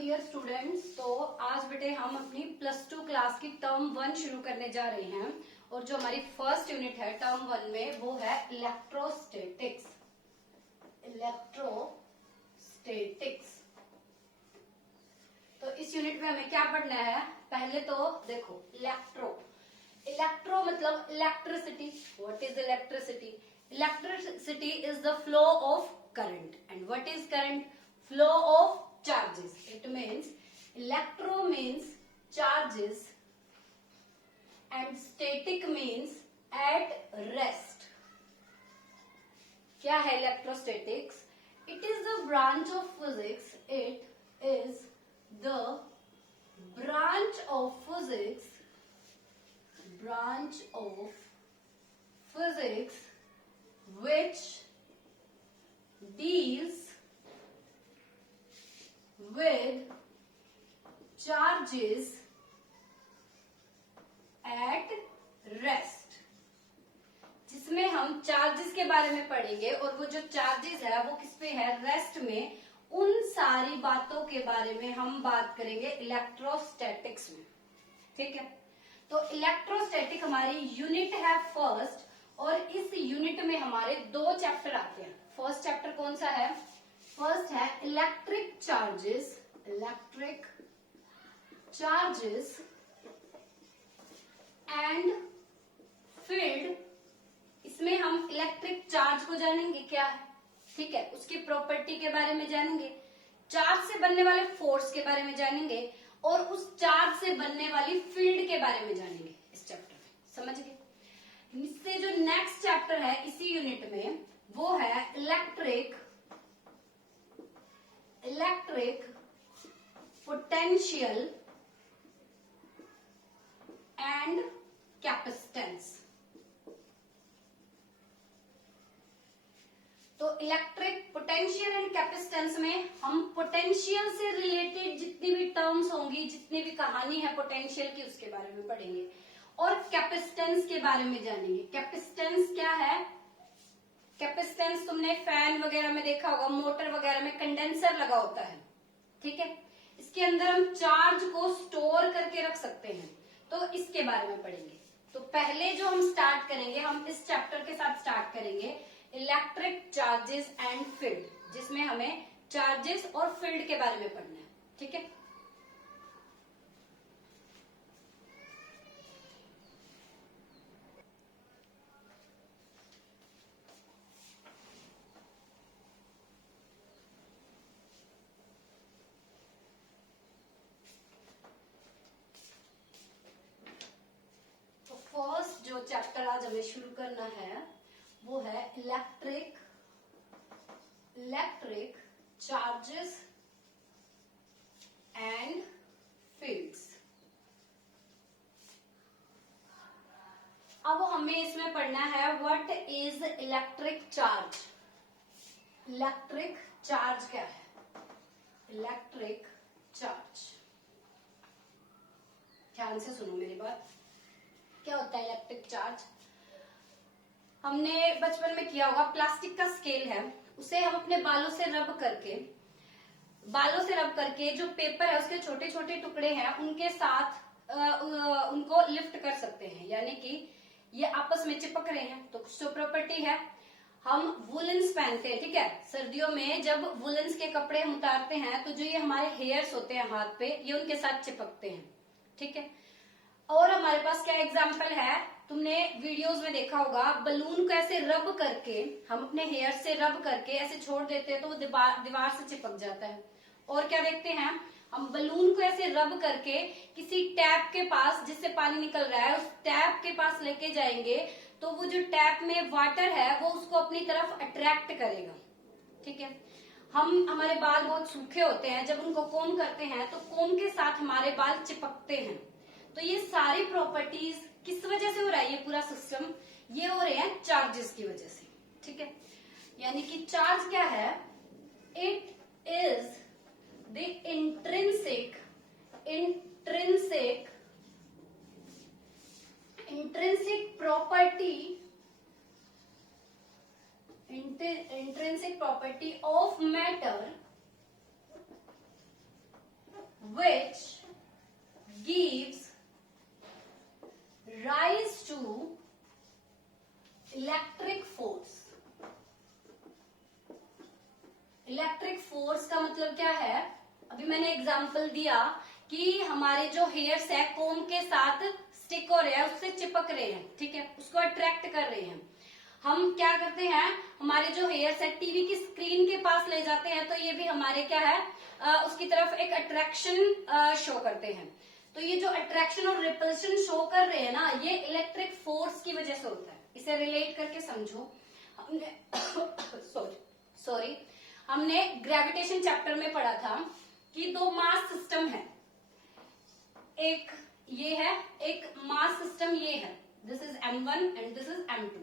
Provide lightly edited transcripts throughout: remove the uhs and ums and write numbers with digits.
Dear students, तो आज बेटे हम अपनी प्लस टू क्लास की टर्म 1 शुरू करने जा रहे हैं और जो हमारी फर्स्ट यूनिट है टर्म 1 में वो है इलेक्ट्रोस्टैटिक्स। इलेक्ट्रोस्टैटिक्स। तो इस यूनिट में हमें क्या पढ़ना है? पहले तो देखो इलेक्ट्रो मतलब electricity. What is electricity? Electricity is the flow of current and what is current? Flow of charges. It means electro means charges and static means at rest. क्या है electrostatics? It is the branch of physics. It is the branch of physics which deals with charges at rest, जिसमें हम charges के बारे में पढ़ेंगे और वो जो चार्जेस है वो किस पे है? रेस्ट में। उन सारी बातों के बारे में हम बात करेंगे इलेक्ट्रोस्टैटिक्स में। ठीक है, तो इलेक्ट्रोस्टैटिक हमारी यूनिट है फर्स्ट और इस यूनिट में हमारे 2 चैप्टर आते हैं। फर्स्ट चैप्टर कौन सा है? फर्स्ट है इलेक्ट्रिक चार्जेस एंड फील्ड। इसमें हम इलेक्ट्रिक चार्ज को जानेंगे क्या है, ठीक है, उसकी प्रॉपर्टी के बारे में जानेंगे, चार्ज से बनने वाले फोर्स के बारे में जानेंगे और उस चार्ज से बनने वाली फील्ड के बारे में जानेंगे इस चैप्टर में। समझ गए? इससे जो नेक्स्ट चैप्टर है इसी यूनिट में वो है इलेक्ट्रिक पोटेंशियल एंड कैपेसिटेंस। तो इलेक्ट्रिक पोटेंशियल एंड कैपेसिटेंस में हम पोटेंशियल से रिलेटेड जितनी भी टर्म्स होंगी, जितनी भी कहानी है पोटेंशियल की, उसके बारे में पढ़ेंगे और कैपेसिटेंस के बारे में जानेंगे। कैपेसिटेंस क्या है? कैपेसिटेंस तुमने फैन वगैरह में देखा होगा, मोटर वगैरह में कंडेंसर लगा होता है, ठीक है, इसके अंदर हम चार्ज को स्टोर करके रख सकते हैं, तो इसके बारे में पढ़ेंगे। तो पहले जो हम स्टार्ट करेंगे, हम इस चैप्टर के साथ स्टार्ट करेंगे इलेक्ट्रिक चार्जेस एंड फील्ड, जिसमें हमें चार्जेस और फील्ड के बारे में पढ़ना है। ठीक है, फर्स्ट जो चैप्टर आज हमें शुरू करना है वो है इलेक्ट्रिक चार्जेस एंड फील्ड्स। अब हमें इसमें पढ़ना है what is electric charge. Electric charge क्या है? इलेक्ट्रिक चार्ज, ध्यान से सुनो मेरी बात। क्या होता है इलेक्ट्रिक चार्ज? हमने बचपन में किया होगा, प्लास्टिक का स्केल है, उसे हम अपने बालों से रब करके जो पेपर है उसके छोटे छोटे टुकड़े हैं उनके साथ उनको लिफ्ट कर सकते हैं, यानी कि ये आपस में चिपक रहे हैं। तो कुछ तो प्रॉपर्टी है। हम वुलन्स पहनते हैं, ठीक है, सर्दियों में जब वुलन्स के कपड़े हम उतारते हैं तो जो ये हमारे हेयर्स होते हैं हाथ पे, ये उनके साथ चिपकते हैं। ठीक है, और हमारे पास क्या एग्जाम्पल है, तुमने वीडियोस में देखा होगा, बलून को ऐसे रब करके, हम अपने हेयर से रब करके ऐसे छोड़ देते हैं तो वो दीवार से चिपक जाता है। और क्या देखते हैं, हम बलून को ऐसे रब करके किसी टैप के पास जिससे पानी निकल रहा है उस टैप के पास लेके जाएंगे तो वो जो टैप में वाटर है वो उसको अपनी तरफ अट्रैक्ट करेगा। ठीक है, हमारे बाल बहुत सूखे होते हैं, जब उनको कोम करते हैं तो कोम के साथ हमारे बाल चिपकते हैं। तो ये सारी प्रॉपर्टीज किस वजह से हो रहा है? ये पूरा सिस्टम ये हो रहे हैं चार्जेस की वजह से। ठीक है, यानी कि चार्ज क्या है? It is the intrinsic property of matter which gives rise to electric force. Electric force का मतलब क्या है? अभी मैंने एग्जांपल दिया कि हमारे जो हेयर्स है कोम के साथ स्टिक हो रहे हैं, उससे चिपक रहे हैं, ठीक है, उसको अट्रैक्ट कर रहे हैं। हम क्या करते हैं, हमारे जो हेयर्स है टीवी की स्क्रीन के पास ले जाते हैं, तो ये भी हमारे क्या है, उसकी तरफ एक अट्रैक्शन शो करते हैं। तो ये जो अट्रैक्शन और रिपल्शन शो कर रहे हैं ना, ये इलेक्ट्रिक फोर्स की वजह से होता है। इसे रिलेट करके समझो। हमने सॉरी हमने ग्रेविटेशन चैप्टर में पढ़ा था कि दो मास सिस्टम है, एक ये है, एक मास सिस्टम ये है, this is M1 and this is M2।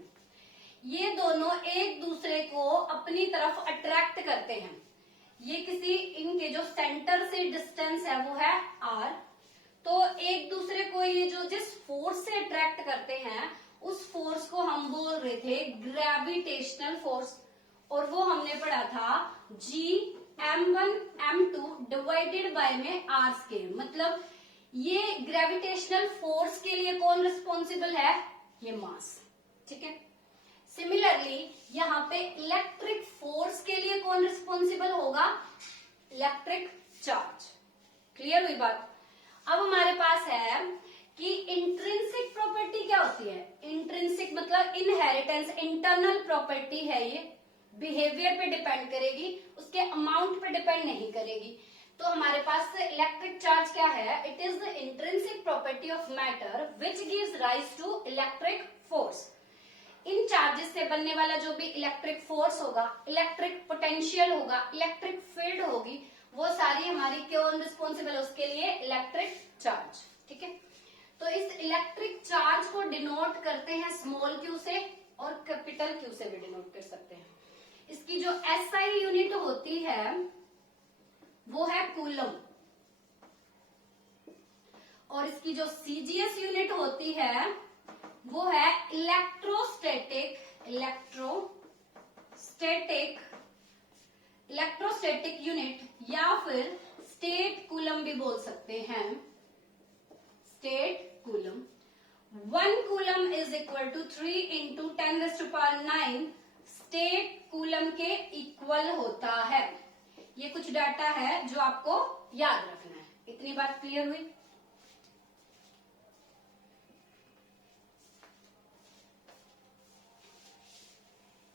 ये दोनों एक दूसरे को अपनी तरफ अट्रैक्ट करते हैं। ये किसी इनके जो सेंटर से डिस्टेंस है वो है R, तो एक दूसरे को ये जो जिस फोर्स से अट्रैक्ट करते हैं उस फोर्स को हम बोल रहे थे ग्रेविटेशनल फोर्स, और वो हमने पढ़ा था G M1 M2 divided by में R स्क्वायर। मतलब ये ग्रेविटेशनल फोर्स के लिए कौन रिस्पॉन्सिबल है? ये मास, ठीक है। सिमिलरली यहाँ पे इलेक्ट्रिक फोर्स के लिए कौन रिस्पॉन्सिबल होगा? Electric charge. क्लियर हुई बात? अब हमारे पास है कि इंट्रिंसिक प्रॉपर्टी क्या होती है? इंट्रिंसिक मतलब इनहेरिटेंस, इंटरनल प्रॉपर्टी है, ये बिहेवियर पे डिपेंड करेगी, उसके अमाउंट पे डिपेंड नहीं करेगी। तो हमारे पास इलेक्ट्रिक चार्ज क्या है? It is the intrinsic property of matter which gives rise to electric force. इन चार्जेस से बनने वाला जो भी इलेक्ट्रिक फोर्स होगा, इलेक्ट्रिक पोटेंशियल होगा, इलेक्ट्रिक फील्ड होगी, वो सारी हमारी कौन रिस्पॉन्सिबल है उसके लिए? इलेक्ट्रिक चार्ज, ठीक है। तो इस इलेक्ट्रिक चार्ज को डिनोट करते हैं स्मॉल क्यू से और कैपिटल क्यू से भी डिनोट कर सकते हैं। इसकी जो SI यूनिट होती है वो है कूलम, और इसकी जो CGS यूनिट होती है वो है इलेक्ट्रोस्टैटिक यूनिट, या फिर स्टेट कूलम भी बोल सकते हैं। Stat coulomb 1 coulomb is equal to 3 into 10⁹ stat coulomb के इक्वल होता है। ये कुछ डाटा है जो आपको याद रखना है। इतनी बात क्लियर हुई?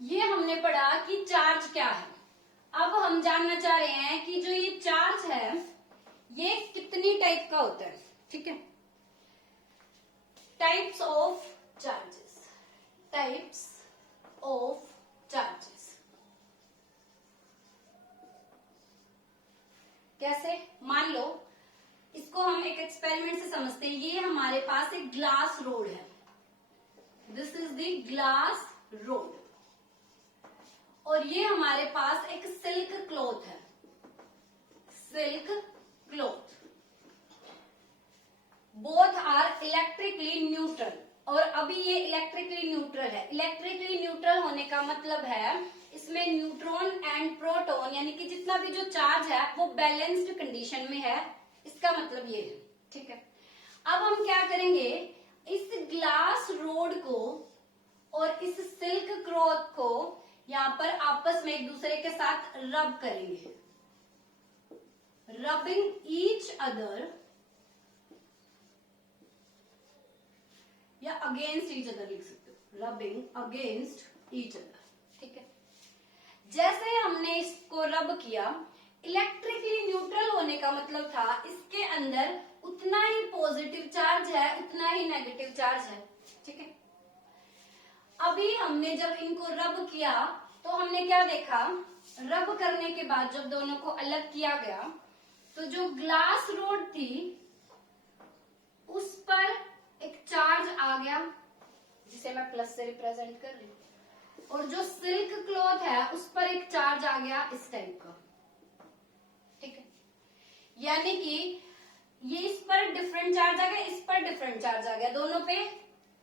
ये हमने पढ़ा कि चार्ज क्या है। अब हम जानना चाह रहे हैं कि जो ये चार्ज है ये कितनी टाइप का होता है, ठीक है। Types of charges, types of charges कैसे? मान लो इसको हम एक एक्सपेरिमेंट से समझते हैं। ये हमारे पास एक ग्लास रोड है, this is the glass rod, और ये हमारे पास एक सिल्क क्लॉथ है, silk cloth. Both are electrically neutral, और अभी ये इलेक्ट्रिकली न्यूट्रल है। इलेक्ट्रिकली न्यूट्रल होने का मतलब है इसमें न्यूट्रॉन एंड प्रोटॉन यानी कि जितना भी जो चार्ज है वो बैलेंस्ड कंडीशन में है, इसका मतलब ये है, ठीक है। अब हम क्या करेंगे, इस ग्लास रोड को और इस सिल्क क्लॉथ को यहाँ पर आपस में एक दूसरे के साथ रब करेंगे, रबिंग ईच अदर या अगेंस्ट ईच अदर लिख सकते हो, रबिंग अगेंस्ट ईच अदर, ठीक है। जैसे हमने इसको रब किया, इलेक्ट्रिकली न्यूट्रल होने का मतलब था इसके अंदर उतना ही पॉजिटिव चार्ज है उतना ही नेगेटिव चार्ज है, ठीक है। अभी हमने जब इनको रब किया तो हमने क्या देखा, रब करने के बाद जब दोनों को अलग किया गया तो जो ग्लास रोड थी उस पर एक चार्ज आ गया जिसे मैं प्लस से रिप्रेजेंट कर रही हूँ, और जो सिल्क क्लॉथ है उस पर एक चार्ज आ गया इस टाइप का, ठीक है। यानी कि ये इस पर डिफरेंट चार्ज आ गया, इस पर डिफरेंट चार्ज आ गया, दोनों पे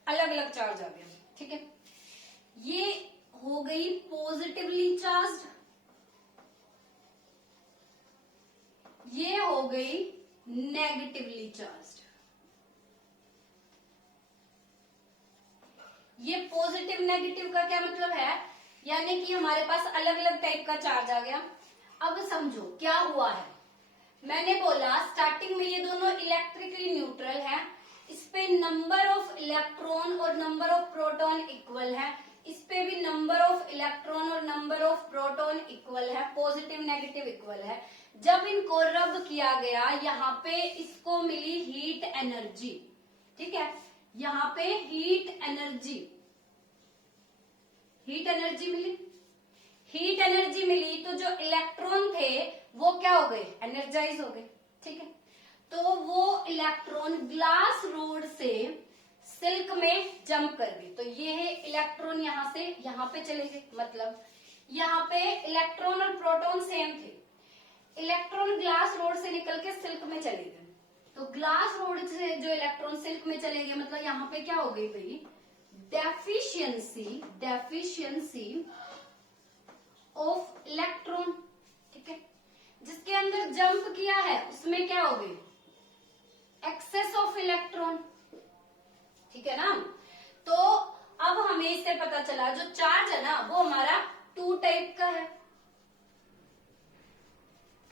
अलग अलग चार्ज आ गया, ठीक है। ये हो गई पॉजिटिवली चार्ज, ये हो गई नेगेटिवली चार्ज्ड। ये पॉजिटिव नेगेटिव का क्या मतलब है, यानी कि हमारे पास अलग अलग टाइप का चार्ज आ गया। अब समझो क्या हुआ है। मैंने बोला स्टार्टिंग में ये दोनों इलेक्ट्रिकली न्यूट्रल है, इस पे नंबर ऑफ इलेक्ट्रॉन और नंबर ऑफ प्रोटॉन इक्वल है, इस पे भी नंबर ऑफ इलेक्ट्रॉन और नंबर ऑफ प्रोटॉन इक्वल है, पॉजिटिव नेगेटिव इक्वल है। जब इनको रब किया गया, यहाँ पे इसको मिली हीट एनर्जी, ठीक है, यहाँ पे हीट एनर्जी मिली। हीट एनर्जी मिली तो जो इलेक्ट्रॉन थे वो क्या हो गए, एनर्जाइज हो गए, ठीक है। तो वो इलेक्ट्रॉन ग्लास रोड से सिल्क में जंप कर गए, तो ये है इलेक्ट्रॉन यहाँ से यहाँ पे चले गए, मतलब यहाँ पे इलेक्ट्रॉन और प्रोटॉन सेम थे। इलेक्ट्रॉन ग्लास रोड से निकल के सिल्क में चले गए, तो ग्लास रोड से जो इलेक्ट्रॉन सिल्क में चले गए, मतलब यहाँ पे क्या हो गई भाई, डेफिशिएंसी ऑफ इलेक्ट्रॉन, ठीक है। जिसके अंदर जंप किया है उसमें क्या हो गई, एक्सेस ऑफ इलेक्ट्रॉन, ठीक है ना। तो अब हमें इससे पता चला जो चार्ज है ना वो हमारा 2 टाइप का है।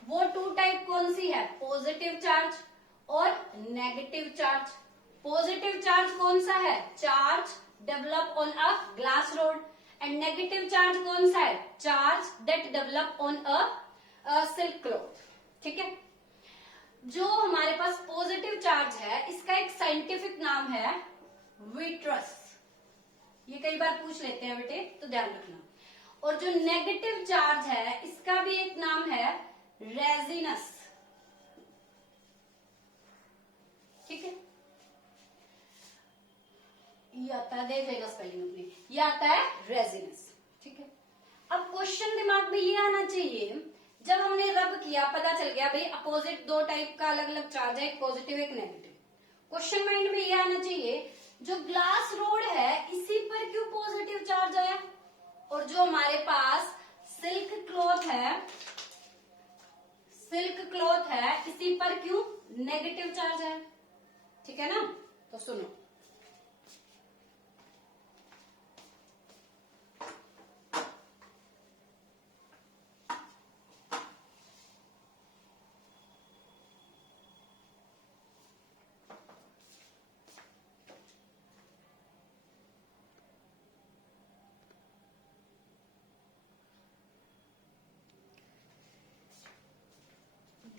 वो 2 टाइप कौन सी है, पॉजिटिव चार्ज और नेगेटिव चार्ज। पॉजिटिव चार्ज कौन सा है, charge develop on a glass rod, and negative charge कौन सा है, charge that develop on a silk cloth, ठीक है। जो हमारे पास पॉजिटिव चार्ज है इसका एक साइंटिफिक नाम है विट्रस, ये कई बार पूछ लेते हैं बेटे तो ध्यान रखना। और जो नेगेटिव चार्ज है इसका भी एक नाम है रेजिनस, ठीक है। ये आता है, देख लेगा स्पेलिंग अपनी, ये आता है रेजिनस, ठीक है। अब क्वेश्चन दिमाग में ये आना चाहिए, जब हमने रब किया पता चल गया भाई अपोजिट 2 टाइप का अलग अलग चार्ज है, एक पॉजिटिव एक नेगेटिव। क्वेश्चन माइंड में ये आना चाहिए जो ग्लास रोड है इसी पर क्यों पॉजिटिव चार्ज आया, और जो हमारे पास सिल्क क्लॉथ है इसी पर क्यों नेगेटिव चार्ज है, ठीक है ना। तो सुनो,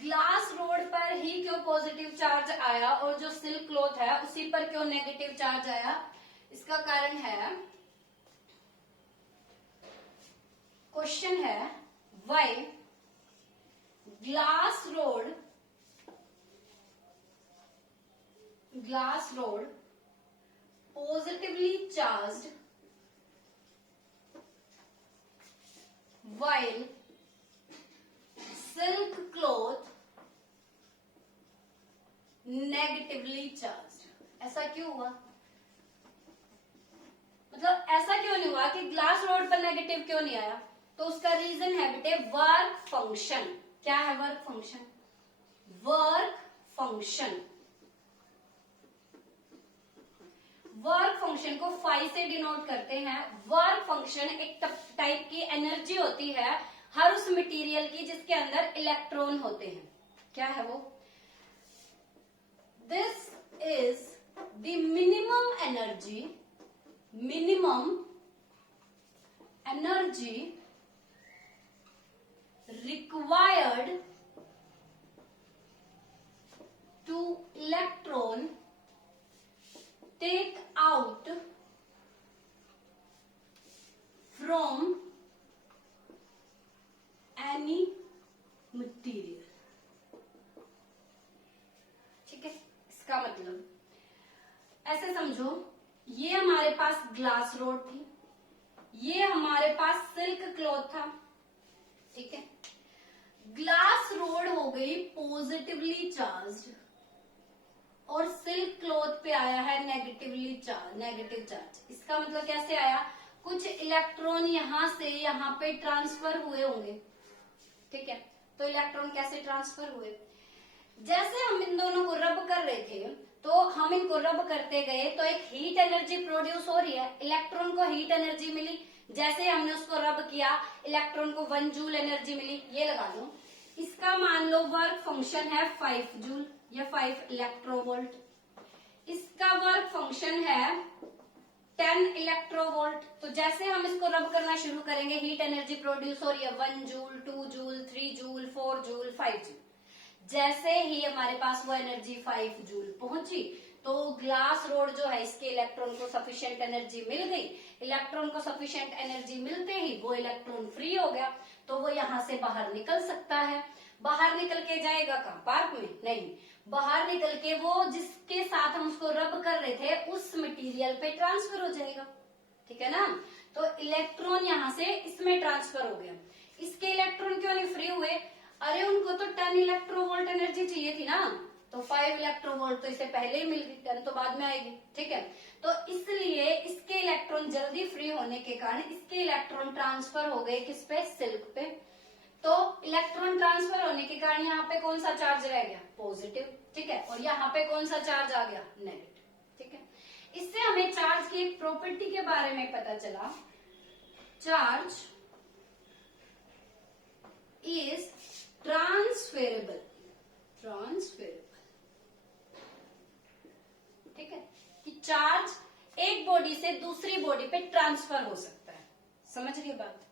ग्लास रोड पर ही क्यों पॉजिटिव चार्ज आया और जो सिल्क क्लॉथ है उसी पर क्यों नेगेटिव चार्ज आया, इसका कारण है, क्वेश्चन है why glass rod positively charged while silk cloth negatively charged. ऐसा क्यों हुआ, मतलब ऐसा क्यों नहीं हुआ कि ग्लास रोड पर नेगेटिव क्यों नहीं आया, तो उसका रीजन है बेटे वर्क फंक्शन। क्या है वर्क फंक्शन, वर्क फंक्शन को फाई से डिनोट करते हैं। वर्क फंक्शन एक टाइप की एनर्जी होती है हर उस मटेरियल की जिसके अंदर इलेक्ट्रॉन होते हैं। क्या है वो, this is the minimum energy required to electron take out from any material, ठीक है। इसका मतलब ऐसे समझो, ये हमारे पास ग्लास रोड थी, ये हमारे पास सिल्क क्लॉथ था, ठीक है। ग्लास रोड हो गई पॉजिटिवली चार्ज्ड और सिल्क क्लॉथ पे आया है नेगेटिव चार्ज। इसका मतलब कैसे आया, कुछ इलेक्ट्रॉन यहां से यहां पे ट्रांसफर हुए होंगे, ठीक है। तो इलेक्ट्रॉन कैसे ट्रांसफर हुए, जैसे हम इन दोनों को रब कर रहे थे, तो हम इनको रब करते गए तो एक हीट एनर्जी प्रोड्यूस हो रही है, इलेक्ट्रॉन को हीट एनर्जी मिली। जैसे हमने उसको रब किया, इलेक्ट्रॉन को 1 जूल एनर्जी मिली। ये लगा लो, इसका मान लो वर्क फंक्शन है 5 जूल या 5 इलेक्ट्रोवोल्ट। इसका वर्क फंक्शन है 10 इलेक्ट्रोवोल्ट। तो जैसे हम इसको रब करना शुरू करेंगे, हीट एनर्जी प्रोड्यूस हो रही है 1 joule, 2 joule, 3 joule, 4 joule, 5 joule. जैसे ही हमारे पास वो एनर्जी 5 जूल पहुंची, तो ग्लास रोड जो है, इसके इलेक्ट्रॉन को सफिशिएंट एनर्जी मिल गई। इलेक्ट्रॉन को सफिशिएंट एनर्जी मिलते ही वो इलेक्ट्रॉन फ्री हो गया, तो वो यहाँ से बाहर निकल सकता है। बाहर निकल के जाएगा कहाँ? पार्क में? नहीं, बाहर निकल के वो जिसके साथ हम उसको रब कर रहे थे उस मटेरियल पे ट्रांसफर हो जाएगा। ठीक है ना? तो इलेक्ट्रॉन यहाँ से इसमें ट्रांसफर हो गया। इसके इलेक्ट्रॉन क्यों नहीं फ्री हुए? अरे उनको तो 10 इलेक्ट्रोवोल्ट एनर्जी चाहिए थी ना, तो 5 इलेक्ट्रोवोल्ट तो इसे पहले ही मिल गई, 10 तो बाद में आएगी। ठीक है, तो इसलिए इसके इलेक्ट्रॉन जल्दी फ्री होने के कारण इसके इलेक्ट्रॉन ट्रांसफर हो गए किस पे? सिल्क पे। तो इलेक्ट्रॉन ट्रांसफर होने के कारण यहाँ पे कौन सा चार्ज रह गया? पॉजिटिव। ठीक है, और यहाँ पे कौन सा चार्ज आ गया? नेगेटिव। ठीक है, इससे हमें चार्ज की एक प्रॉपर्टी के बारे में पता चला। Charge is transferable. ठीक है, कि चार्ज एक बॉडी से दूसरी बॉडी पे ट्रांसफर हो सकता है। समझ रही बात?